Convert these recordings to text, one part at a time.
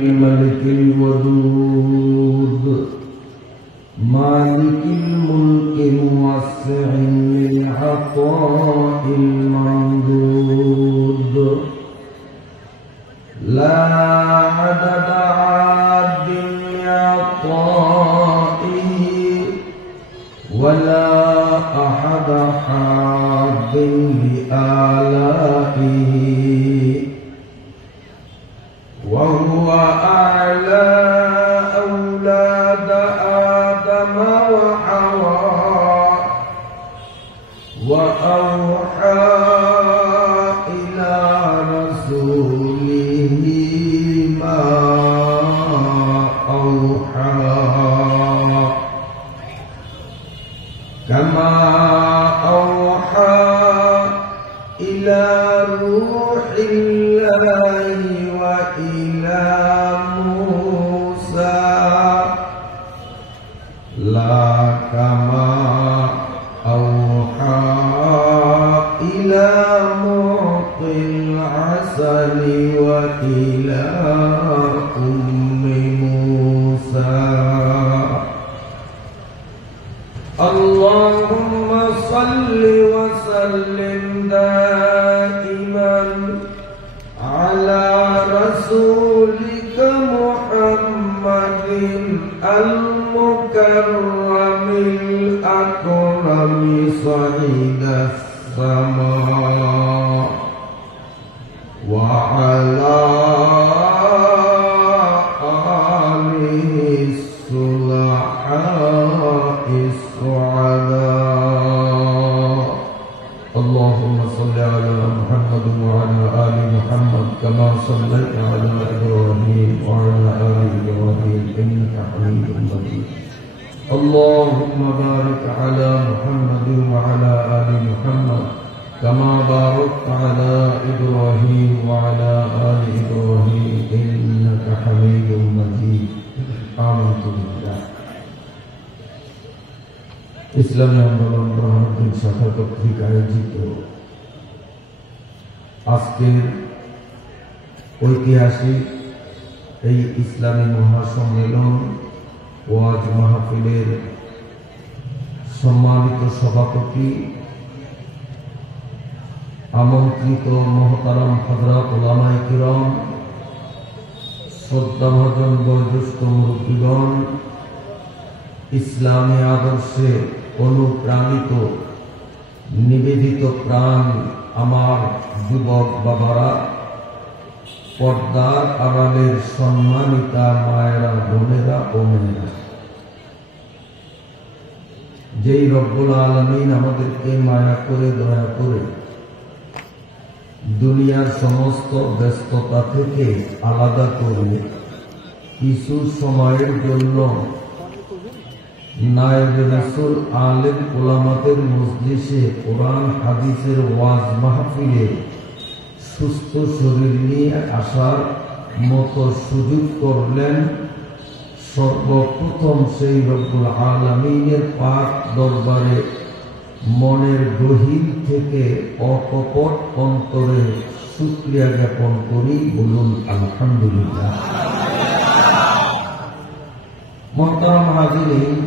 الملك الودود مالك الملك موسع للعطاء الممدود لا عدد عاد لعطائه ولا أحد حاد لآلائه وهو أعلى أولاد آدم وحواء وأوحى إلى رسوله ما أوحى كما أوحى إلى روح الله وإلى موسى لا كما أوحى إلى معطي العسل وإلى أم موسى اللهم صل وسلم دائما على رسولك محمد المكرم الأكرم صعيد السماء وعلى آله الصلحاء السعداء اللهم صل على محمد وعلى آل محمد كما صليت على إبراهيم وعلى آل إبراهيم إنك حميد مجيد اللهم بارك على محمد وعلى آل محمد كما باركت على إبراهيم وعلى آل إبراهيم إنك حميد مجيد آمنت بالله ইসলামী আন্দোলন ব্রহ্মপুর শাখা কর্তৃক আয়োজিত আজকের ঐতিহাসিক এই ইসলামী মহাসম্মেলন ওয়াজ মাহফিলের সম্মানিত সভাপতি আমন্ত্রিত মহতারাম হযরত উলামায়ে কিরাম শ্রদ্ধাভাজন বয়োজ্যেষ্ঠ মুরব্বিগণ ইসলামী আদর্শে অনুপ্রাণিত নিবেদিত প্রাণ আমার যুবক বাবারা পর্দার আড়ালের সম্মানিতা মায়েরা বোনেরা ও মেয়েরা যেই রব্বুল আলামিন আমাদেরকে মায়া করে দয়া করে দুনিয়ার সমস্ত ব্যস্ততা থেকে আলাদা করে কিছু সময়ের জন্য নায়েবে রাসূল আলেম উলামাদের মজলিসে কোরআন হাদিসের ওয়াজ মাহফিলে সুস্থ শরীর নিয়ে আসার মতো সুযোগ করলেন সর্বপ্রথম সেই রব্বুল আলামিনের পাক দরবারে মনের গহীর থেকে অকপট অন্তরে শুকরিয়া জ্ঞাপন করি বলুন আলহামদুলিল্লাহ। মুহতারাম হাজিরিন,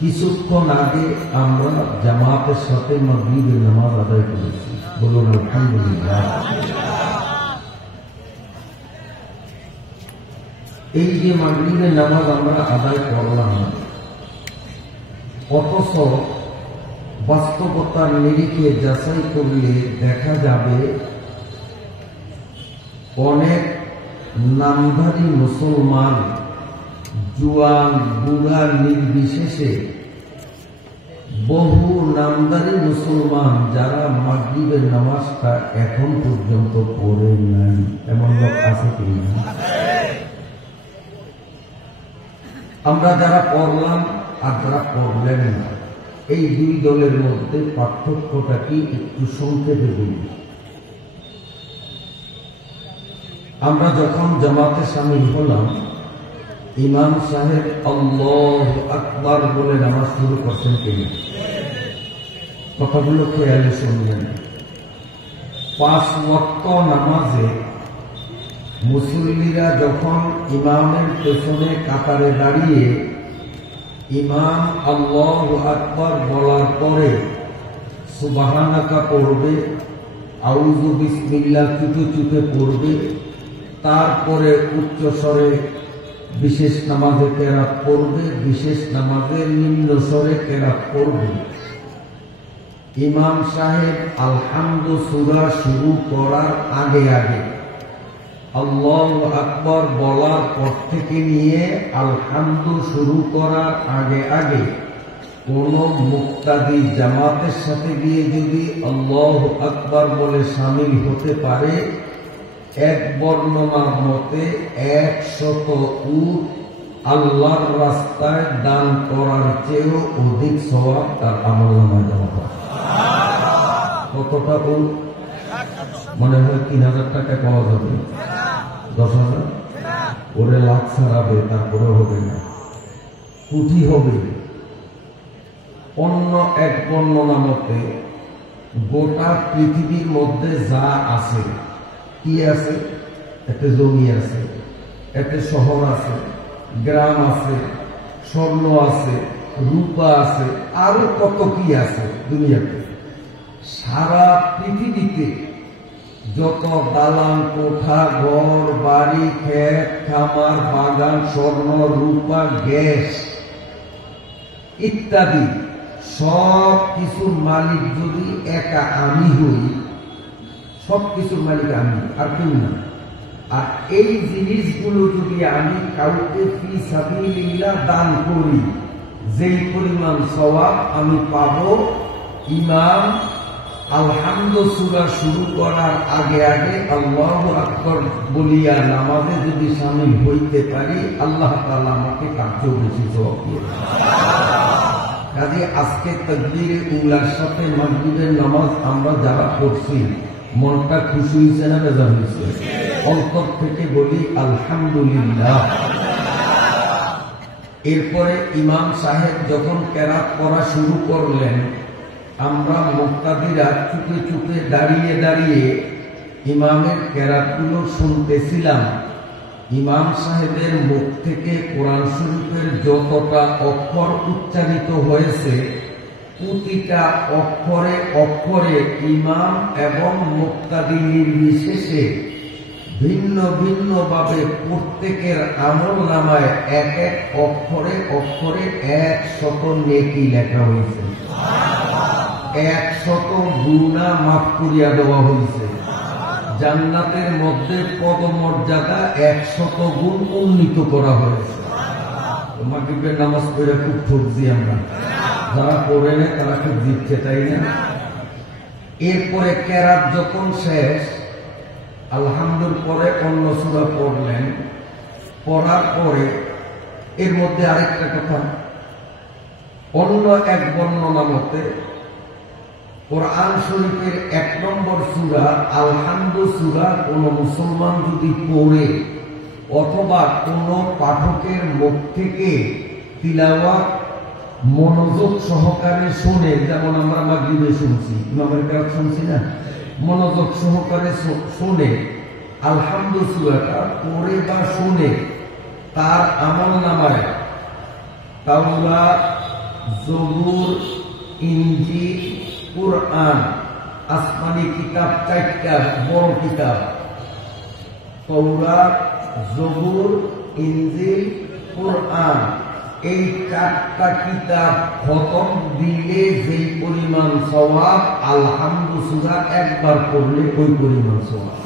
কিছুক্ষণ আগে আমরা জামাতের সাথে মাগরিবের নামাজ আদায় করেছি, বলুন আলহামদুলিল্লাহ। এই যে মাগরিবের নামাজ আমরা আদায় করলাম, অথচ বাস্তবতার নিরিখে যাচাই করলে দেখা যাবে অনেক নামধারী মুসলমান জুয়ান বুড়া নির্বিশেষে বহু নামদারি মুসলমান যারা মাগরিবের নামাজটা এখন পর্যন্ত পড়ে নাই, এমন লোক আছে কি না? আমরা যারা পড়লাম আর যারা পড়লেন না, এই দুই দলের মধ্যে পার্থক্যটা কি একটু সংক্ষেপে বলি। আমরা যখন জামাতে শামিল হলাম, ইমাম সাহেব আল্লাহু আকবার বলে নামাজ শুরু করছেন কিনা? কথাগুলো খেয়ালে শুনলেন। 5 ওয়াক্ত নামাজে মুসল্লিরা যখন ইমামের পেছনে কাতারে দাঁড়িয়ে ইমাম আল্লাহু আকবার বলার পরে সুবহানাকা পড়বে, আউযু বিসমিল্লাহ চুপে চুপে পড়বে, তারপরে উচ্চ স্বরে বিশেষ নামাজে কেরাত পড়বে, বিশেষ নামাজে নিম্ন স্বরে কেরাত পড়বে। ইমাম সাহেব আলহামদু সূরা শুরু করার আগে আগে আল্লাহু আকবার বলার পর থেকে নিয়ে আলহামদু শুরু করার আগে আগে কোন মুক্তাদি জামাতের সাথে গিয়ে যদি আল্লাহু আকবার বলে শামিল হতে পারে, এক বর্ণনার মতে 100 উট আল্লাহর রাস্তায় দান করার চেয়েও অধিক সওয়াব তার আমলনামায় দেওয়া হয়। কতটা উট? মনে হয় 3000 টাকা পাওয়া যাবে, 10,000 ওরে লাখ ছাড়াবে, তারপরে হবে না, কোটি হবে। অন্য এক বর্ণনা মতে গোটা পৃথিবীর মধ্যে যা আছে, কি আছে? একটা জমি আছে, একটা শহর আছে, গ্রাম আছে, স্বর্ণ আছে, রূপা আছে, আরো কত কি আছে দুনিয়াতে। সারা পৃথিবীতে যত দালান কোঠা, ঘর বাড়ি, ক্ষেত খামার, বাগান, স্বর্ণ রূপা, গ্যাস ইত্যাদি সব কিছুর মালিক যদি একা আমি হই, সব কিছুর মালিক আমি, আর কেউ না। আর এই জিনিসগুলো যদি আমি কাউকে ফি সাবিলিল্লাহ দান করি, যেই পরিমাণ সওয়াব আমি পাবো ইমাম আলহামদু সূরা শুরু করার আগে আগে আল্লাহু আকবার বলিয়া নামাজে যদি শামিল হইতে পারি, আল্লাহ তাআলা আমাকে তার চেয়ে বেশি সওয়াব দিবেন। কাজে আজকে তাকবীরে উলার সাথে মাগরিবের নামাজ আমরা যারা পড়ছি, মনটা খুশি হয়েছে না বেজার হয়েছে? অন্তর থেকে বলি আলহামদুলিল্লাহ। এরপরে ইমাম সাহেব যখন কেরাত পড়া শুরু করলেন, আমরা মুক্তাদিরা চুপে চুপে দাঁড়িয়ে দাঁড়িয়ে ইমামের কেরাতগুলো শুনতেছিলাম। ইমাম সাহেবের মুখ থেকে কোরআন শরীফের যতটা অক্ষর উচ্চারিত হয়েছে, প্রতিটা অক্ষরে অক্ষরে ইমাম এবং মুক্তাদি নির্বিশেষে ভিন্ন ভিন্ন ভাবে প্রত্যেকের আমল নামায় এক এক অক্ষরে অক্ষরে 100 নেকি লেখা হয়েছে, 100 গুনাহ মাফ করিয়া দেওয়া হয়েছে। জান্নাতের মধ্যে পদমর্যাদা 100 গুণ উন্নীত করা হয়েছে। মাগরিবের নামাজ পড়ে খুব ঠকছি আমরা, যারা পড়ে নেয় তারা খুব দিচ্ছে, তাই না? এরপরে কেরাত যখন শেষ, আলহামদুর পরে অন্য সূরা পড়লেন। পড়ার পরে এর মধ্যে আরেকটা কথা, অন্য এক বর্ণনা মতে কোরআন শরীফের 1 নম্বর সূরা আলহামদু সূরা কোন মুসলমান যদি পড়ে অথবা কোন পাঠকের মুখ থেকে তিলাওয়াত মনোযোগ সহকারে শুনে, যেমন আমরা মাগরিবে শুনছি, ইমামের কেরাত শুনছি না, মনোযোগ সহকারে শুনে আলহামদু সূরাটা পড়ে বা শুনে তার আমলনামায় তাওরাত, জবুর, ইনজিল, কুরআন, আসমানি কিতাব 4টা বড় কিতাব, তাওরাত, জবুর, ইনজিল, কুরআন, এই 4টা কিতাব খতম দিলে যেই পরিমাণ সওয়াব, আলহামদু সূরা একবার পড়লে ওই পরিমাণ সওয়াব।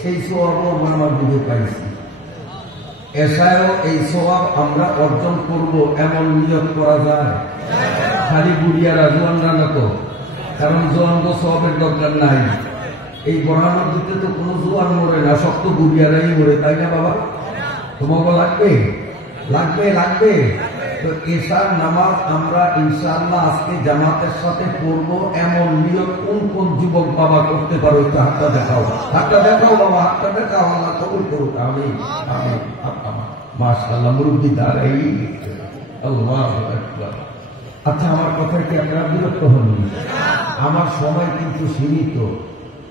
সেই সওয়াবও আমরা মাগরিবে পাইছি। এশায়ও এই সওয়াব আমরা অর্জন করব এমন নিয়ত করা যায়? খালি বুড়িয়ারা, জোয়ানরা না তো, কারণ জোয়ান তো সওয়াবের দরকার নাই। এই বড়ানোর দিতে তো কোনো জোয়ান মরে না, সব তো বুড়িয়ারাই মরে, তাই না বাবা? তোমাকে লাগবে লাগবে লাগবে তো এশার নামাজ আমরা ইনশাআল্লাহ আজকে জামাতের সাথে পড়বো, এমন নিয়ত কোন কোন যুবক বাবা করতে পারো? একটু হাতটা দেখাও, হাতটা দেখাও বাবা, হাতটা দেখাও। আল্লাহ কবুল করুক, আমিন আমিন। মাশাআল্লাহ, মুরব্বি দাঁড়াই, আল্লাহু আকবার। আচ্ছা, আমার কথা কি আপনারা বিরক্ত হননি? আমার সময় কিন্তু সীমিত,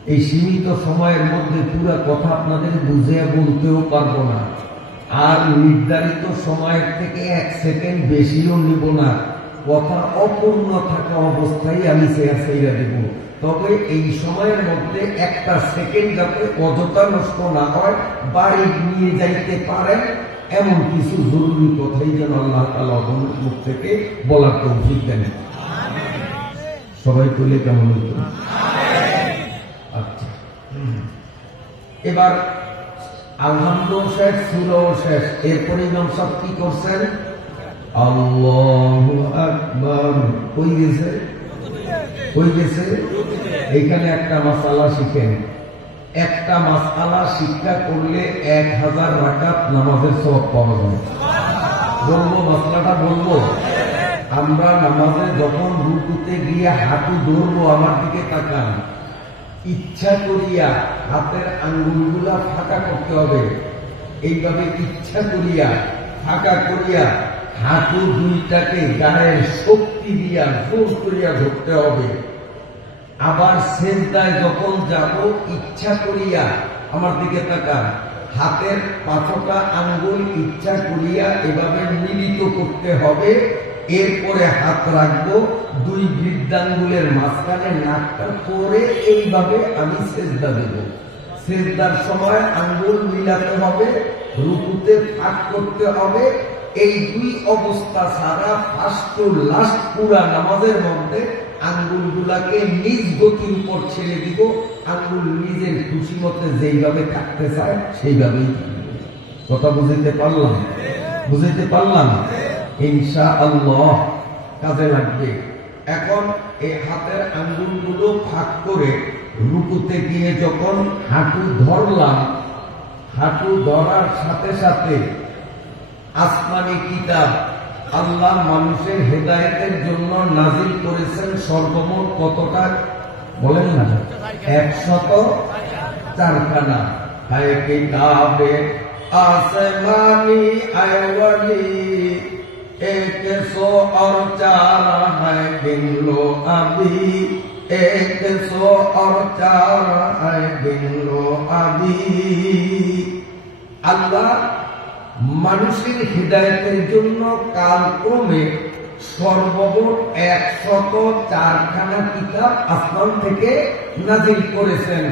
এই সীমিত সময়ের মধ্যে পুরো কথা আপনাদের বুঝিয়ে বলতেও পারবো না, আর নির্ধারিত সময়ের থেকে 1 সেকেন্ড বেশিও নিব না। কথা অপূর্ণ থাকা অবস্থায় আমি ছেড়ে দেব। তবে এই সময়ের মধ্যে 1টা সেকেন্ড যাতে অযথা নষ্ট না হয়, বাড়ি নিয়ে যাইতে পারেন, এমন কিছু জরুরি কথাই যেন আল্লাহ তাআলা মুখ থেকে বলার তৌফিক দেন। সবাই তুলে কেমন হইত? আচ্ছা, এবার আলহামদুলিল্লাহ শেষ, সূরা শেষ। এরপরে ইমাম সাহেব কি করছেন? আল্লাহু আকবার। কই গেছে? এইখানে একটা মাসআলা শিখেন। একটা মাসআলা শিক্ষা করলে 1000 রাকাত নামাজের সওয়াব পাওয়া যায়। বলবো মাসআলাটা বলবো। আমরা নামাজে যখন রুকুতে গিয়ে হাঁটু ধরবো, আমার দিকে তাকান, ইচ্ছা করিয়া হাতের আঙ্গুলগুলা ফাঁকা করতে হবে। এইভাবে ইচ্ছা করিয়া ফাঁকা করিয়া হাঁটু দুইটাকে গায়ের শক্তি দিয়া জোর করিয়া ধরতে হবে। আবার সেজদায় যখন যাব, ইচ্ছা করিয়া, আমার দিকে তাকান, হাতের 5টা আঙ্গুল ইচ্ছা করিয়া এভাবে মিলিত করতে হবে। এরপরে হাত রাখবো 2 বৃদ্ধাঙ্গুলের মাঝখানে, নাকটা পরে এইভাবে আমি সেজদা দেব। সেজদার সময় আঙ্গুল মিলাতে হবে, রুকুতে ফাঁক করতে হবে। এই 2 অবস্থা ছাড়া ফার্স্ট টু লাস্ট পুরা নামাজের মধ্যে আঙ্গুলগুলাকে নিজ গতির উপর ছেড়ে দিব। আঙ্গুল নিজের খুশি মতে যেইভাবে থাকতে চায় সেইভাবেই থাকবে। কথা বুঝতে পারলাম? ইনশাআল্লাহ কাজে লাগবে। এখন এই হাতের আঙ্গুলগুলো ফাঁক করে রুকুতে গিয়ে যখন হাঁটু ধরলাম, হাঁটু ধরার সাথে সাথে আসমানি কিতাব আল্লাহ মানুষের হেদায়েতের জন্য নাজিল করেছেন সর্বমোট কতটা বলেন না? 104খানা। হায় কিতাবে আসমানি আয়ওয়ালি 104 है गिनलो अभी 104 है गिनलो अभी। আল্লাহ মানুষের হিদায়াতের জন্য কালক্রমে সর্বমোট 104খানা কিতাব আসমান থেকে নাজিল করেছেন।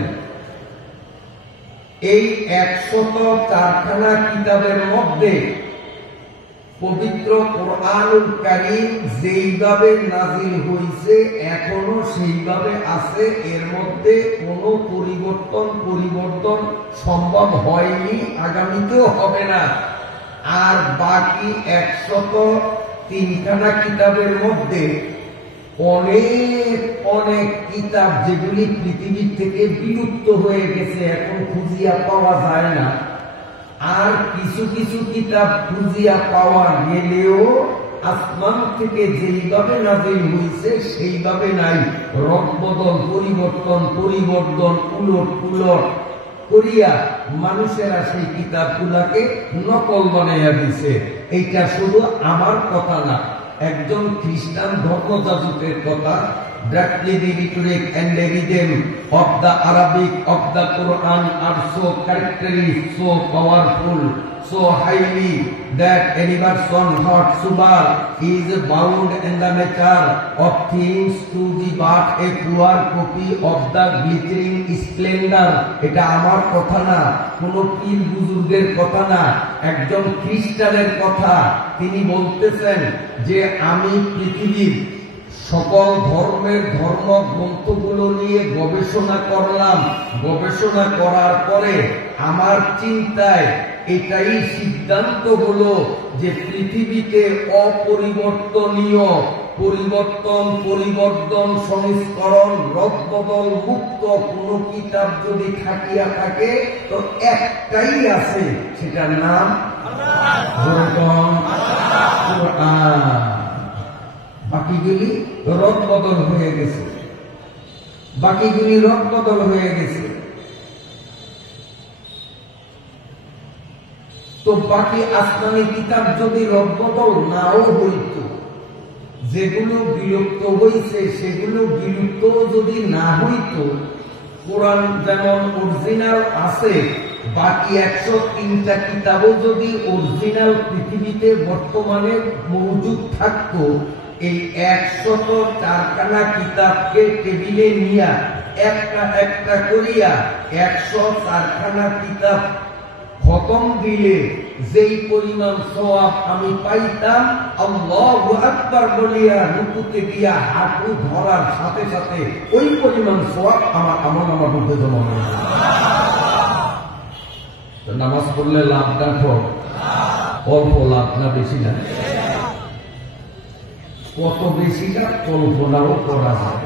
এই 104খানা কিতাবের মধ্যে পবিত্র কোরআনুল কারীম যেইভাবে নাজিল হয়েছে এখনো সেইভাবে আছে। এর মধ্যে কোনো পরিবর্তন সম্ভব হয়নি, আগামীতেও হবে না। আর বাকি 103খানা কিতাবের মধ্যে অনেক কিতাব যেগুলি পৃথিবীর থেকে বিলুপ্ত হয়ে গেছে, এখন খুঁজিয়া পাওয়া যায় না। আর কিছু কিতাব খুঁজিয়া পাওয়া গেলেও আসমান থেকে যেইভাবে নাজিল হয়েছে সেইভাবে নাই। রদবদল, পরিবর্তন উলট করিয়া মানুষেরা সেই কিতাবগুলাকে নকল বানাইয়া দিছে। এইটা শুধু আমার কথা না, একজন খ্রিস্টান ধর্মযাজকের কথা। Directly the rhetoric and the rhythm of the Arabic of the Quran are so characteristic, so powerful, so highly that any person thought Subal is bound in the nature of things to the but a poor copy of the glittering splendor. এটা আমার কথা না, কোন পীর বুজুর্গের কথা না, একজন খ্রিস্টানের কথা। তিনি বলতেছেন যে আমি পৃথিবীর সকল ধর্মের ধর্মগ্রন্থগুলো নিয়ে গবেষণা করলাম। গবেষণা করার পরে আমার চিন্তায় এটাই সিদ্ধান্ত হলো যে পৃথিবীতে অপরিবর্তনীয় পরিবর্তন সংস্করণ রদবদল মুক্ত কোন কিতাব যদি থাকিয়া থাকে তো একটাই আছে, সেটার নাম কোরআন। বাকিগুলি রদবদল হয়ে গেছে। তো বাকি আসমানি কিতাব যদি রদবদল নাও হইত, যেগুলো বিলুপ্ত হয়েছে সেগুলো বিলুপ্ত যদি না হইত, কোরআন যেমন অরিজিনাল আছে, বাকি 103টা কিতাবও যদি অরিজিনাল পৃথিবীতে বর্তমানে মজুদ থাকতো, এই 104খানা কিতাবকে টেবিলে নিয়া একটা একটা করিয়া 104খানা কিতাব খতম দিলে যেই পরিমাণ সওয়াব আমি পাইতাম, আল্লাহু আকবার বলিয়া রুকুতে গিয়া হাঁটু ধরার সাথে সাথে ওই পরিমাণ সওয়াব আমার মধ্যে জমা হয়। নামাজ পড়লে লাভ না অল্প লাভ না বেশি না? কত বেশি না কল্পনাও করা যায়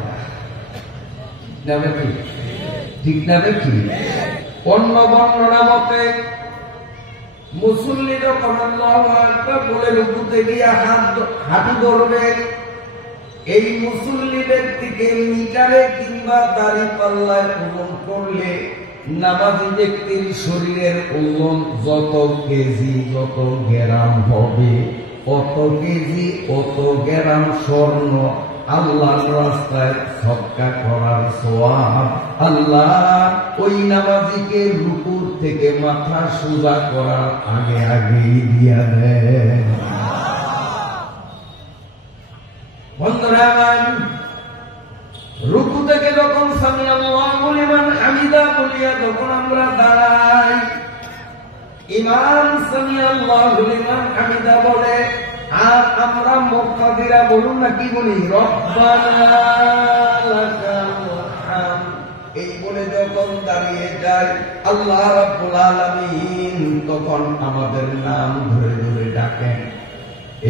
না, ঠিক না? কি অন্য বর্ণনা মতে মুসল্লি যখন আল্লাহু আকবার বলে রুকুতে গিয়ে হাঁটু ধরবে, এই মুসল্লি ব্যক্তিকে মিটারে কিংবা দাঁড়িপাল্লায় ওজন করলে নামাজি ব্যক্তির শরীরের ওজন যত কেজি যত গ্রাম হবে, অত কেজি অত গ্রাম স্বর্ণ আল্লাহর রাস্তায় সদকা করার সওয়াব আল্লাহ ওই নামাজিকে রুকুর থেকে মাথা সোজা করার আগে আগেই দিয়া দেন। বন্ধুরা আমার, রুকু থেকে যখন সামি আল্লাহু লিমান হামিদা বলিয়া যখন আমরা দাঁড়াই, ইমাম সামি আল্লাহু লিমান হামিদা বলে, আর আমরা মুক্তাদিরা বলুন না কি বলি, রব্বানা লাকাল হামদ, এই বলে যখন দাঁড়িয়ে যাই, আল্লাহ রাব্বুল আলামিন তখন আমাদের নাম ধরে ধরে ডাকেন,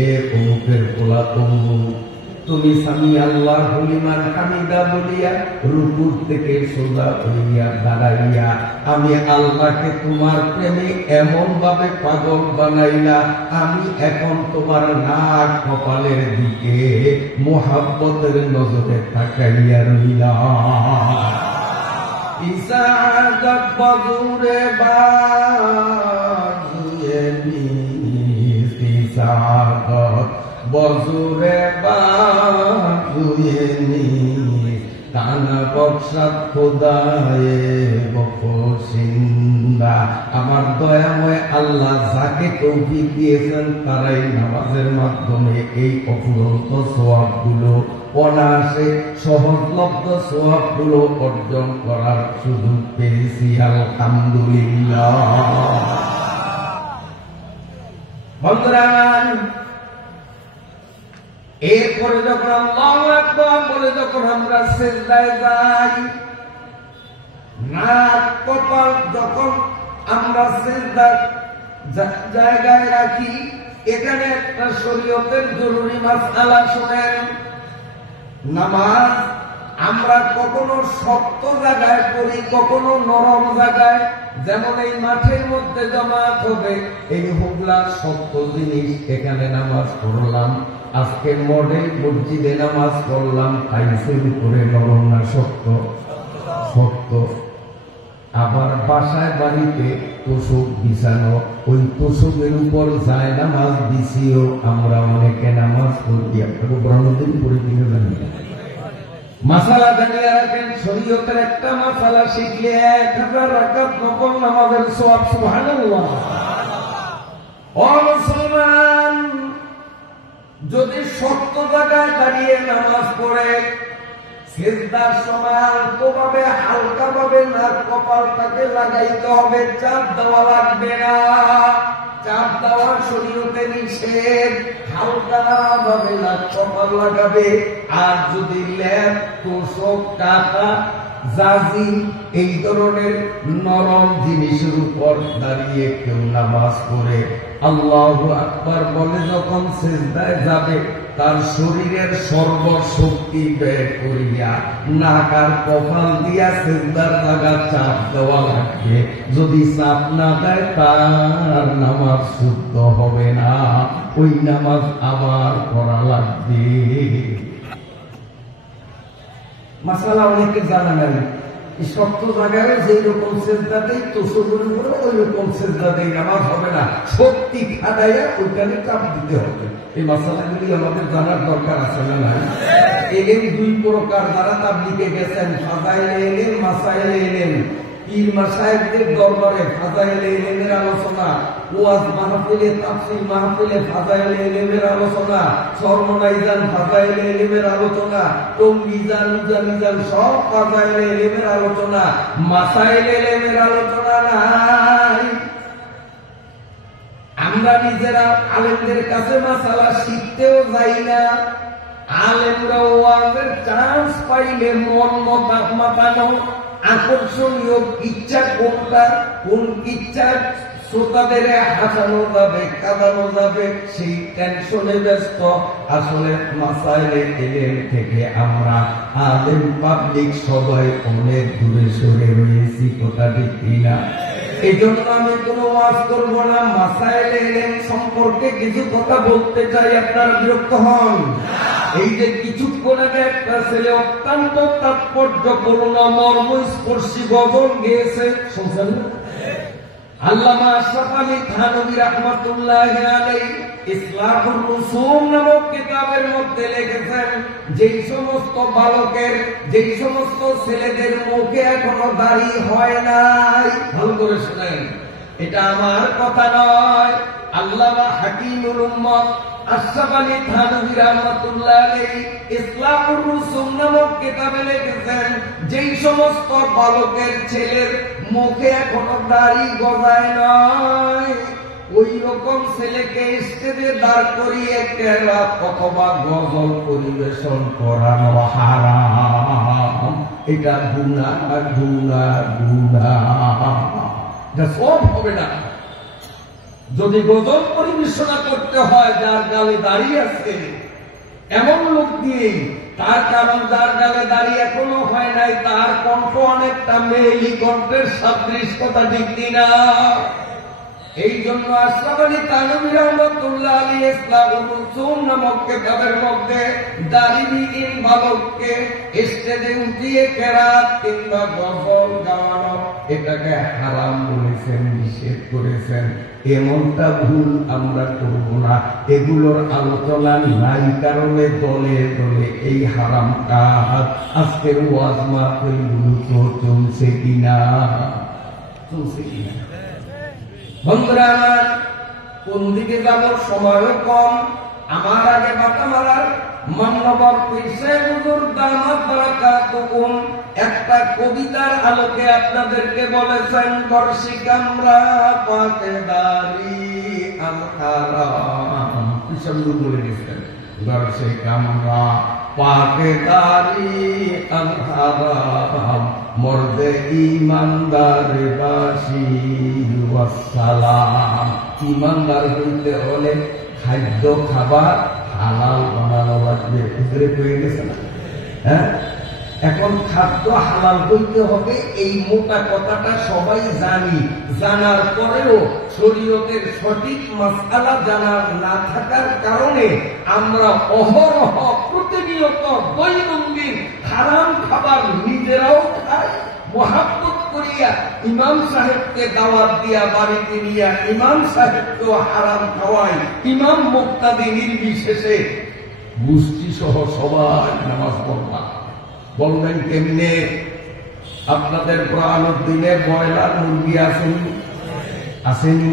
এ অমুকের পোলা অমুক, তুমি সামি আল্লাহু লিমান হামিদা বলিয়া রুকুর থেকে সোজা হইয়া দাঁড়াইয়া আমি আল্লাহকে তোমার প্রেমে এমন ভাবে পাগল বানাইলা, আমি এখন তোমার নাক কপালের দিকে মোহাব্বতের নজরে তাকাইয়া রইলাম। ইসাআদাত বজুরে বাজুয়ে নিস, ইসাআদাত বজুরে বাজুয়ে নিস, কানা বকশাত খোদায়ে বখশিন্দা। আমার দয়াময় আল্লাহ যাকে তৌফিক দিয়েছেন তারাই নামাজের মাধ্যমে এই অফুরন্ত সওয়াবগুলো অনায়াসে সহজলব্ধ সওয়াবগুলো অর্জন করার সুযোগ পেয়েছি, আলহামদুলিল্লাহ। বন্ধুরা, এরপরে যখন আল্লাহু আকবার বলে যখন আমরা সিজদায় যাই, নাক কপাল যখন আমরা সিজদার জায়গায় রাখি, এখানে একটা শরীয়তের জরুরি মাসআলা শুনেন। নামাজ আমরা কখনো শক্ত জায়গায় পড়ি, কখনো নরম জায়গায়, যেমন এই মাঠের মধ্যে জামাত হবে, এই হুগলা শক্ত জিনিস, এখানে নামাজ পড়লাম। আজকে মডেল মসজিদে নামাজ পড়লাম, টাইলসের উপরে নরম না শক্ত? শক্ত। আবার বাসায় বাড়িতে তোষক বিছানো, ওই তোষকের উপর যায় নামাজ বিছিয়েও আমরা অনেকে নামাজ পড়ি। আপনাকে ব্রহ্মদিন পড়ে দিনে জানি মাসালা জানিয়ে রাখেন, শরীয়তের একটা মাসালা শিখলে 1000 রাকাত নফল নামাজের সওয়াব। সুবহানাল্লাহ। ও মুসলমান, যদি শক্ত জায়গায় দাঁড়িয়ে নামাজ পড়ে, সিজদার সময় আলতোভাবে হালকাভাবে নাক কপালটাকে লাগাইতে হবে, চাপ দেওয়া লাগবে না। চাপ দেওয়া শরীয়তে নিষেধ, হালকা ভাবে নাক কপাল লাগাবে। আর যদি ল্যাপ, তোষক, কাঁটা, জাজি এই ধরনের নরম জিনিসের উপর দাঁড়িয়ে কেউ নামাজ পড়ে, আল্লাহু আকবার বলে যখন সিজদায় যাবে, তার শরীরের সর্বশক্তি ব্যয় করিয়া নাক আর কপাল দিয়া সিজদার জায়গা চাপ দেওয়া লাগবে। যদি চাপ না দেয় তার নামাজ শুদ্ধ হবে না, ওই নামাজ আবার করা লাগবে। মাসালা অনেকে জানা নাই, শক্ত জায়গায় যেই রকম সেজদা দেই তোষকের উপরে ওই রকম সেজদা দেই, নামাজ হবে না। শক্তি খাটাইয়া ওইখানে চাপ দিতে হবে। এই মশালাগুলি আমাদের জানার দরকার আছে না নাই? এলেন দুই প্রকার, যারা তাবলীগে গেছেন, ফাজাইলে এলেন, মাসাইলে এলেন। পীর মাশায়েখদের দরবারে ফাজাইলে ইলমের আলোচনা, ওয়াজ মাহফিলে, তাফসীর মাহফিলে ফাজাইলে ইলমের আলোচনা, সরমনাইজান ফাজাইলে ইলমের আলোচনা, তমবিজান উজামিজান সব ফাজাইলে ইলমের আলোচনা। মাসাইলে ইলমের আলোচনা নাই। আমরা নিজেরা আলেমদের কাছে মাসালা শিখতেও যাই না। আলেমরা ওয়াজের চান্স পাইলে মন মাতানো আকর্ষণীয় কিচ্ছা কোনটা, কোন কিচ্ছা শ্রোতাদের হাসানো যাবে, কাঁদানো যাবে, সেই টেনশনে ব্যস্ত। আসলে মাসাইলে ইলম থেকে আমরা আলেম পাবলিক সবাই অনেক দূরে সরে রয়েছি, কথা ঠিক কিনা? এই জন্য আমি কোনো ওয়াজ করব না। মাসাইলে ইলম সম্পর্কে কিছু কথা বলতে চাই, আপনারা বিরক্ত হন? এই যে কিছুক্ষণ আগে একটা ছেলে অত্যন্ত তাৎপর্যপূর্ণ মর্মস্পর্শী গজল গেয়েছে, শুনছেন না? আল্লামা আশরাফ আলী থানভী রাহমাতুল্লাহি আলাইহি ইসলাহুর রুসুম নামক কিতাবের মধ্যে লিখেছেন, যেই সমস্ত বালকের, যেই সমস্ত ছেলেদের মুখে এখনো দাড়ি হয় নাই, ভালো করে শুনেন, এটা আমার কথা নয়, আল্লামা হাকিমুল উম্মত আশরাফ আলী থানভী রাহমাতুল্লাহি আলাইহি ইসলাহুর রুসুম নামক কিতাবে লিখেছেন, যেই সমস্ত বালকের ছেলের মুখে এখনো দাড়ি গজায় নয়, ওই রকম ছেলেকে স্টেজে দাঁড় করিয়ে কেরাত অথবা গজল পরিবেশন করানো হারাম। এটা গুনাহ, গুনাহ, গুনাহ, এটা সব হবে না। যদি গজল পরিবেশনা করতে হয় যার গালে দাঁড়িয়ে আছে এমন লোক দিয়ে, তার কারণ যার গালে দাঁড়িয়ে এখনো হয় নাই, তার কণ্ঠ অনেকটা মেয়েলি কণ্ঠের সাদৃশ্য, কথা ঠিক কিনা? এই জন্য আশরাফ আলী থানভী রাহমাতুল্লাহি আলাইহি ইসলাহুর রুসুম নামক কিতাবের মধ্যে দাড়িবিহীন বালককে স্টেজে উঠিয়ে কেরাত কিংবা গজল গাওয়ানো এটাকে হারাম বলেছেন, নিষেধ করেছেন। এমনটা ভুল আমরা করব না। এগুলোর আলোচনা নাই কারণে দলে দলে এই হারাম কাজ আজকের ওয়াজ মাহফিলগুলো চলছে কিনা, চলছে কিনা? বন্ধুরা আমার, কোন দিকে যাব? সময়ও কম। আমার আগে বাতা মারার মান্যবর পীর হুজুর দামাত বারাকাতুহুম একটা কবিতার আলোকে আপনাদেরকে বলেছেন, বর্ষি কামরা পাকেদারি আল হারাম। পিছনু বলে দিয়েছেন, বর্ষি কামরা পাকেদারি আল হারাম, মর্দে ইমানদার বাসি ওয়াসসালাম। ইমানদার হইতে হলে খাদ্য খাবার হালাল বানানো লাগবে। ভিতরে পেয়ে গেছে না? হ্যাঁ, এখন খাদ্য হালাল হইতে হবে, এই মোটা কথাটা সবাই জানি। জানার পরেও শরীয়তের সঠিক মাসআলা জানা না থাকার কারণে আমরা অহরহ প্রতিনিয়ত দৈনন্দিন হারাম খাবার নিজেরাও খাই, মোহাব্বত করিয়া ইমাম সাহেবকে দাওয়াত দিয়া বাড়িতে নিয়া ইমাম সাহেবকেও হারাম খাওয়াই। ইমাম মুক্তাদি নির্বিশেষে গোষ্ঠী সহ সবাই নামাজ পড়বা। বলবেন কেমনে? আপনাদের পুরানোর দিনে ব্রয়লার মুরগি আসেনি? আসেনি?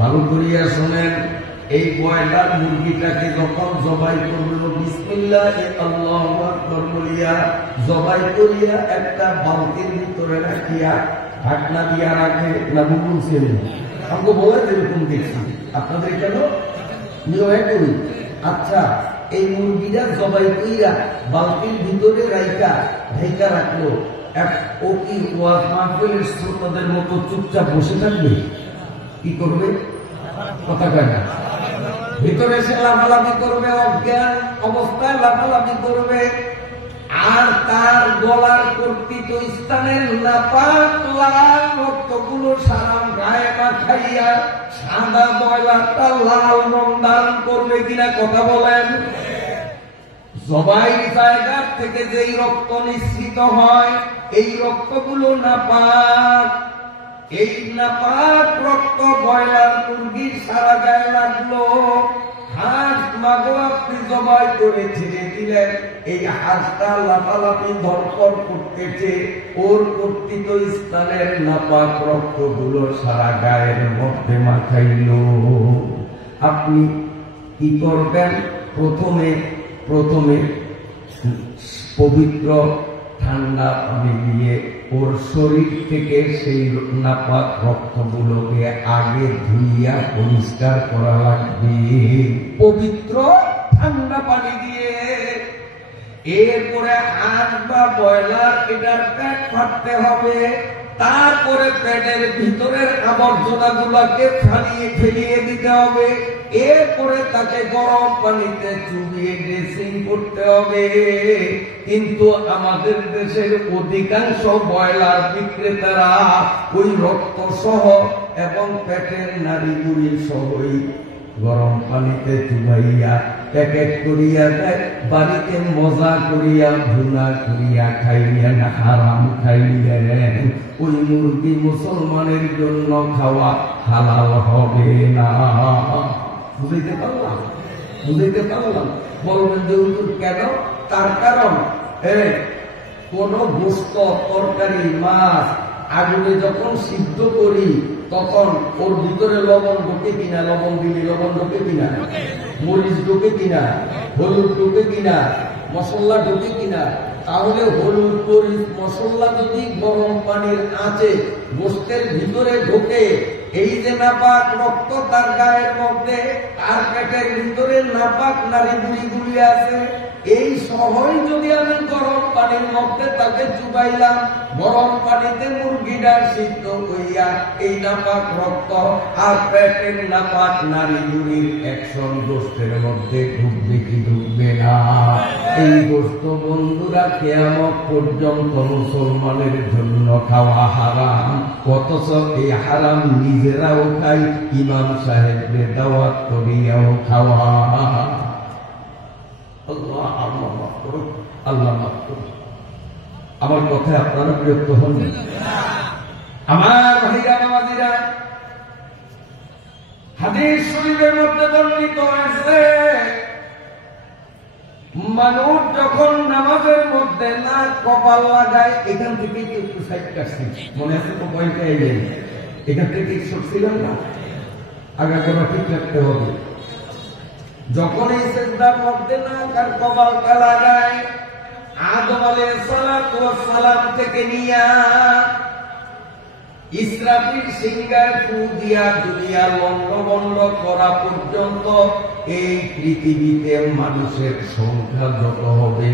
ভালো করিয়া শোনেন, এই ব্রয়লার মুরগিটাকে যখন জবাই করল, বিসমিল্লাহ আল্লাহু আকবার বলিয়া জবাই করিয়া একটা বালতির ভিতরে রাখিয়া ঢাকনা দিয়া রাখে না? বুঝছেন? আমাকে বলে যেরকম দেখছি, আপনাদের কেন নিয়ম করি। আচ্ছা, এই মুরগিটা জবাই কইরা বালতির ভিতরে রাইখা ঢাইকা রাখলো, ও কি ওয়াজ মাহফিলের শ্রোতাদের মতো চুপচাপ বসে থাকবে? কি করবে? কথা কয় না? ভিতরে সে লাফালাফি করবে, অজ্ঞান অবস্থায় লাফালাফি করবে, আর তার গলার কর্তৃত স্থানের নাপাক লাল রক্তগুলো সারা গায়ে মাখাইয়া সাদা ময়লাটা লাল রং ধারণ করবে কিনা? কথা বলেন। জবাইয়ের জায়গা থেকে যেই রক্ত নিঃসৃত হয় এই রক্তগুলো নাপাক। এই নাপাক রক্ত ব্রয়লার মুরগির সারা গায়ে লাগলো। হাঁস মাগো আপনি জবাই করে ছেড়ে দিলেন, এই হাঁসটা লাফালাফি ধরপড় করতেছে, ওর কর্তৃত স্থানের নাপাক রক্তগুলো সারা গায়ের মধ্যে মাখাইল। আপনি কি করবেন? প্রথমে পবিত্র ঠান্ডা পানি দিয়ে ওর শরীর থেকে সেই নাপাক রক্তগুলোকে আগে ধুইয়া পরিষ্কার করা লাগবে, পবিত্র ঠান্ডা পানি দিয়ে। এরপরে হাঁস বা ব্রয়লার এটার পেট ফাটতে হবে, তারপরে পেটের ভিতরের আবর্জনা গুলাকে ফেলিয়ে দিতে হবে। এরপরে তাকে গরম পানিতে চুবিয়ে ড্রেসিং করতে হবে। কিন্তু আমাদের দেশের অধিকাংশ ব্রয়লার বিক্রেতারা ওই রক্ত সহ এবং পেটের নাড়িগুড়ি সহই গরম পানিতে চুবাইয়া প্যাকেট করিয়া দেয়, বাড়িতে মজা করিয়া ভুনা করিয়া খাইয়া না হারাম খাইলেন। ওই মুরগি মুসলমানের জন্য খাওয়া হালাল হবে না। বুঝাইতে পারলাম? বলবেন যে হুজুর কেন? তার কারণ কোন গোস্ত, তরকারি, মাছ আগুনে যখন সিদ্ধ করি তখন ওর ভিতরে লবণ ঢোকে কিনা? লবণ দিলে লবণ ঢোকে কিনা? মরিচ ঢোকে কিনা? হলুদ ঢোকে কিনা? মশলা ঢোকে কিনা? তাহলে হলুদ, মরিচ, মশলা যদি গরম পানির আঁচে গোস্তের ভিতরে ঢোকে, এই যে নাপাক রক্ত তার গায়ের মধ্যে, তার পেটের ভিতরে নাপাক নারী গুলি আছে, এই সহই যদি আমি গরম পানির মধ্যে তাকে চুবাইলাম, গরম পানিতে মুরগিটা সিদ্ধ হইয়া এই নাপাক রক্ত আর পেটের নাপাক নারী গুলির অ্যাকশন গোস্তের মধ্যে ঢুকবে কি ঢুকবে না? এই গোস্ত বন্ধুরা কিয়ামত পর্যন্ত মুসলমানের জন্য খাওয়া হারাম। অথচ এই হারাম নিজেরাও খাই, ইমাম সাহেবদের দাওয়াত করিয়াও খাওয়া। আল্লাহ মাফ করুন, আল্লাহ মাফ করুন। আমার কথায় আপনারা বিরক্ত হন? আমার ভাইরা নামাজিরা, হাদিস শরীফের মধ্যে বর্ণিত হয়েছে, মানুষ যখন নামাজের মধ্যে না কপাল লাগায়, এখান থেকে একটু সাইড কাটছি, মনে আছে তো পয়েন্টে এলেন, এখান থেকে সরছিলাম না, আগে করা ঠিক রাখতে হবে। যখন এই সিজদার মধ্যে না কার কপালটা লাগায়, আদম আলাইহিস সালাতু ওয়াস সালাম থেকে নিয়া ইসরাফিল সিংহায় ফু দিয়া দুনিয়া লন্ডভন্ড করা পর্যন্ত এই পৃথিবীতে মানুষের সংখ্যা যত হবে,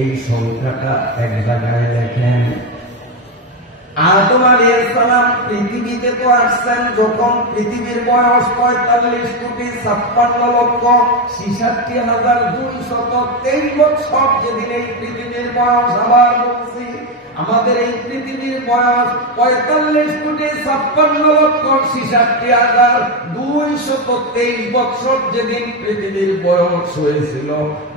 এই সংখ্যাটা এক জায়গায় দেখেন। আদম আলাইহিস সালাম পৃথিবীতে তো আসছেন যখন পৃথিবীর বয়স 45,56,66,223 বছর। যেদিন এই পৃথিবীর বয়স, আবার বলছি, আমাদের এই পৃথিবীর বয়স 45,56,66,223 বছর। যেদিন পৃথিবীর বয়স হয়েছিল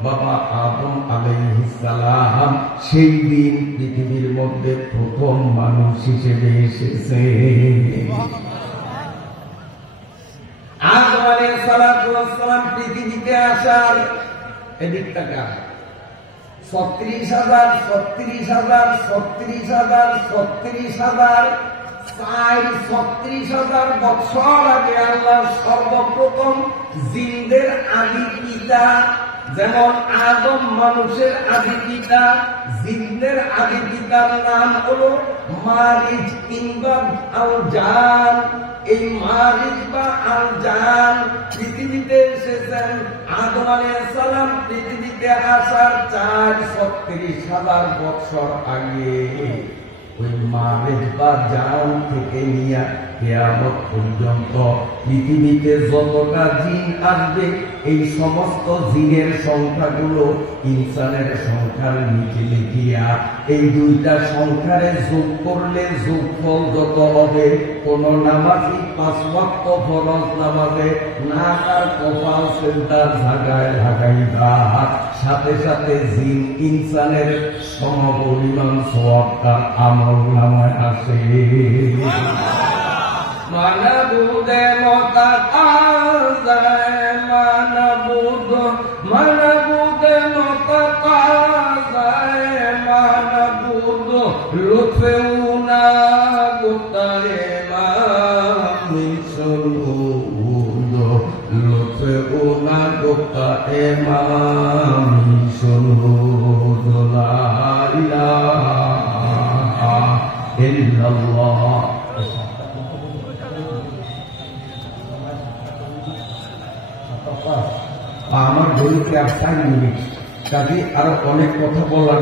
বাবা আদম আলাইহিস সালাম, সেই দিন পৃথিবীর মধ্যে প্রথম মানুষ হিসেবে এসেছে। আদম আলাইহিস সালাম পৃথিবীতে আসার এদিক টাকা 36,000 বছর আগে আল্লাহ সর্বপ্রথম জিনদের আদি পিতা, যেমন আদম মানুষের আদি পিতা, জিনদের আদি পিতার নাম হলো মারিজ কিংবা আল জান। এই মারিজ বা আল জান পৃথিবীতে এসেছেন আদম আলাইহিস সালাম পৃথিবীতে আসার 36,000 বছর আগে। ওই মারিজ বা জান থেকে নিয়ে কিয়ামত পর্যন্ত পৃথিবীতে যতটা জিন আসবে, এই সমস্ত জিনের সংখ্যাগুলো ইনসানের সংখ্যার নিচে লিখিয়া এই দুইটা সংখ্যারে যোগ করলে যোগফল যত হবে কোন নামাজি 5 ওয়াক্ত ফরজ নামাজে নাক আর কপাল সেন্টার ঝাঁকাইবা, সাথে সাথে জিন ইনসানের সমপরিমাণ সওয়াব তার আমল নামায় আসে। মানবুদে মতাকাজায় মানবুদে মতাকাজায় মানবুদ লুৎফুনা গুতায়ে মামি সুনুদ লুৎফুনা গুতায়ে মামি সুনুদ লা ইলাহা ইল্লাল্লাহ। আমার বলতে আর 4 মিনিট, কাজে আরো অনেক কথা বলার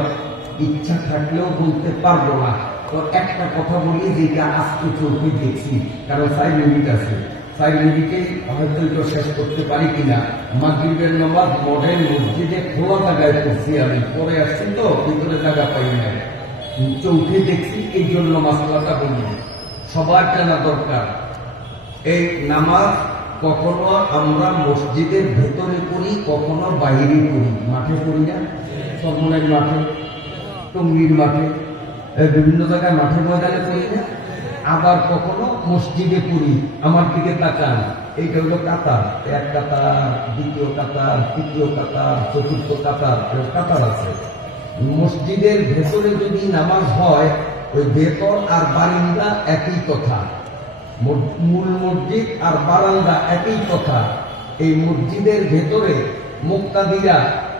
ইচ্ছা থাকলেও বলতে পারবো না। তো একটা কথা বলি যেটা আজকে চোখে দেখছি, কারণ 4 মিনিট আছে, 4 মিনিটেই হয়তো এটা শেষ করতে পারি কিনা। মাগরিবের নামাজ মডেল মসজিদে খোলা জায়গায় পড়ছি, আমি পরে আসছি তো ভিতরে জায়গা পাই না, চোখে দেখছি, এই জন্য মাসলাটা বলি। সবার জানা দরকার, এই নামাজ কখনো আমরা মসজিদের ভেতরে করি, কখনো বাইরে করি। মাঠে করি না, সর্বনের মাঠে, টঙ্গির মাঠে, বিভিন্ন জায়গায় মাঠে ময়দানে করি না। আবার কখনো মসজিদে করি। আমার দিকে তাকান, এইটা হলো কাতার, 1 কাতার, 2য় কাতার, 3য় কাতার, 4র্থ কাতার, কাতার আছে। মসজিদের ভেতরে যদি নামাজ হয়, ওই ভেতর আর বারিন্দা একই কথা, মূল মসজিদ আর বারান্দা একই কথা। এই মসজিদের ভেতরে মুক্তাদিরা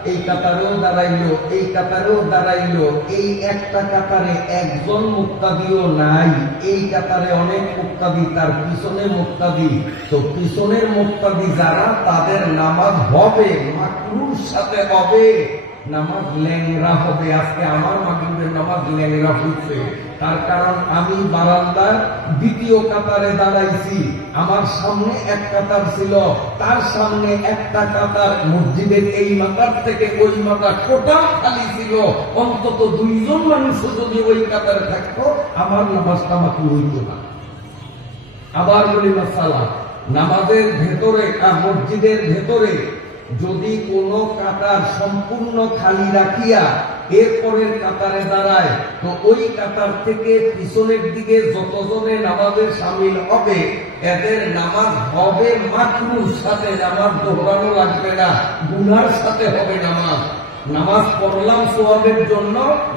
এই কাতারেও দাঁড়াইলো, এই কাতারেও দাঁড়াইলো, এই একটা কাতারে একজন মুক্তাদিও নাই, এই কাতারে অনেক মুক্তাদি, তার পিছনে মুক্তাদি। তো পিছনের মুক্তাদি যারা, তাদের নামাজ হবে মাকরুর সাথে হবে, নামাজ ল্যাংরা হবে। আজকে আমার মাগরিবের নামাজ ল্যাংরা হচ্ছে, তার কারণ আমি বারান্দার 2য় কাতারে দাঁড়াইছি, আমার সামনে 1 কাতার ছিল, তার সামনে একটা কাতার, মসজিদের এই মাথার থেকে ওই মাথা টোটাল খালি ছিল। অন্তত 2 জন মানুষ যদি ওই কাতারে থাকতো, আমার নামাজটা মাকরুহ হইত না। আবার বলি মাসালা, নামাজের ভেতরে আর মসজিদের ভেতরে যদি কোন কাতার সম্পূর্ণ খালি রাখিয়া এরপরের কাতারে দাঁড়ায়, তো ওই কাতার থেকে পিছনের দিকে যতজনে নামাজে শামিল হবে, এদের নামাজ হবে মাকরুর সাথে, নামাজ দোহরানো লাগবে না, গুনার সাথে হবে নামাজ। নামাজ পড়লাম সোয়াবের জন্য,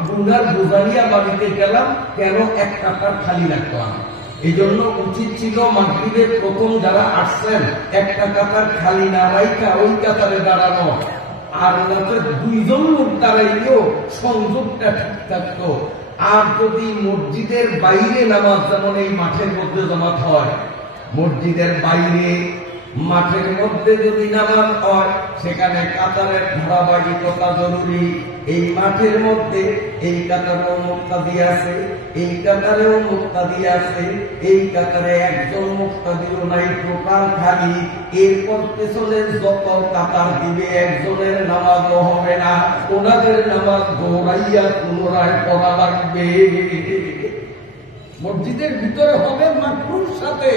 গুনার বুঝাইয়া বাড়িতে গেলাম, কেন 1 কাতার খালি রাখলাম। এই জন্য উচিত ছিল মাগরিবের প্রথম যারা আসছেন, 1টা কাতার খালি না রাইখা ওই কাতারে দাঁড়ানো, আর 2 জন লোক দাঁড়াইলেও সংযোগটা ঠিক থাকতো। আর যদি মসজিদের বাইরে নামাজ, যেমন এই মাঠের মধ্যে জামাত হয়, মসজিদের বাইরে মাঠের মধ্যে যদি নামাজ হয়, সেখানে কাতারের ধারাবাহিকতা জরুরি। এই মাঠের মধ্যে এই কাতারেও মুক্তাদি আছে, এই কাতারেও মুক্তাদি আছে, এই কাতারে একজন মুক্তাদিও নাই, টোটাল খালি। এরপর পেছনের যত কাতার দিবে, একজনের নামাজও হবে না, ওনাদের নামাজ দৌড়াইয়া পুনরায় পড়া লাগবে। মসজিদের ভিতরে হবে মাকরুর সাথে,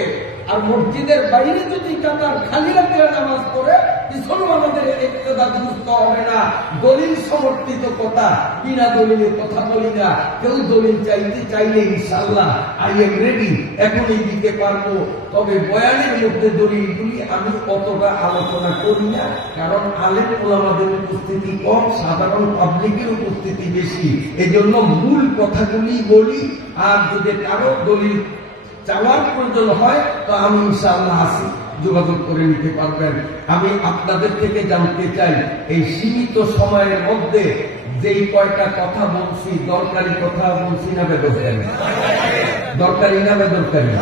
আর মসজিদের বাইরে যদি কাতার খালি রাখলে নামাজ পড়ে, পিছনে আমাদের ইক্তেদা দুরুস্ত হবে না। দলিল সমর্থিত কথা, বিনা দলিলের কথা বলি না। কেউ দলিল চাইতে চাইলে ইনশাআল্লাহ আই এম রেডি, এখনই দিতে পারবো। তবে বয়ানের মধ্যে দলিলগুলি আমি অতটা আলোচনা করি না, কারণ আলেম ওলামাদের উপস্থিতি কম, সাধারণ পাবলিকের উপস্থিতি বেশি। এজন্য মূল কথাগুলি বলি, আর যদি কারো দলিল চাওয়ার প্রয়োজন হয় তো আমি ইনশাআল্লাহ আছি, যোগাযোগ করে নিতে পারবেন। আমি আপনাদের থেকে জানতে চাই, এই সীমিত সময়ের মধ্যে যেই কয়টা কথা বলছি, দরকারি কথা বলছি না বেদরকারি? দরকারি না বেদরকারি?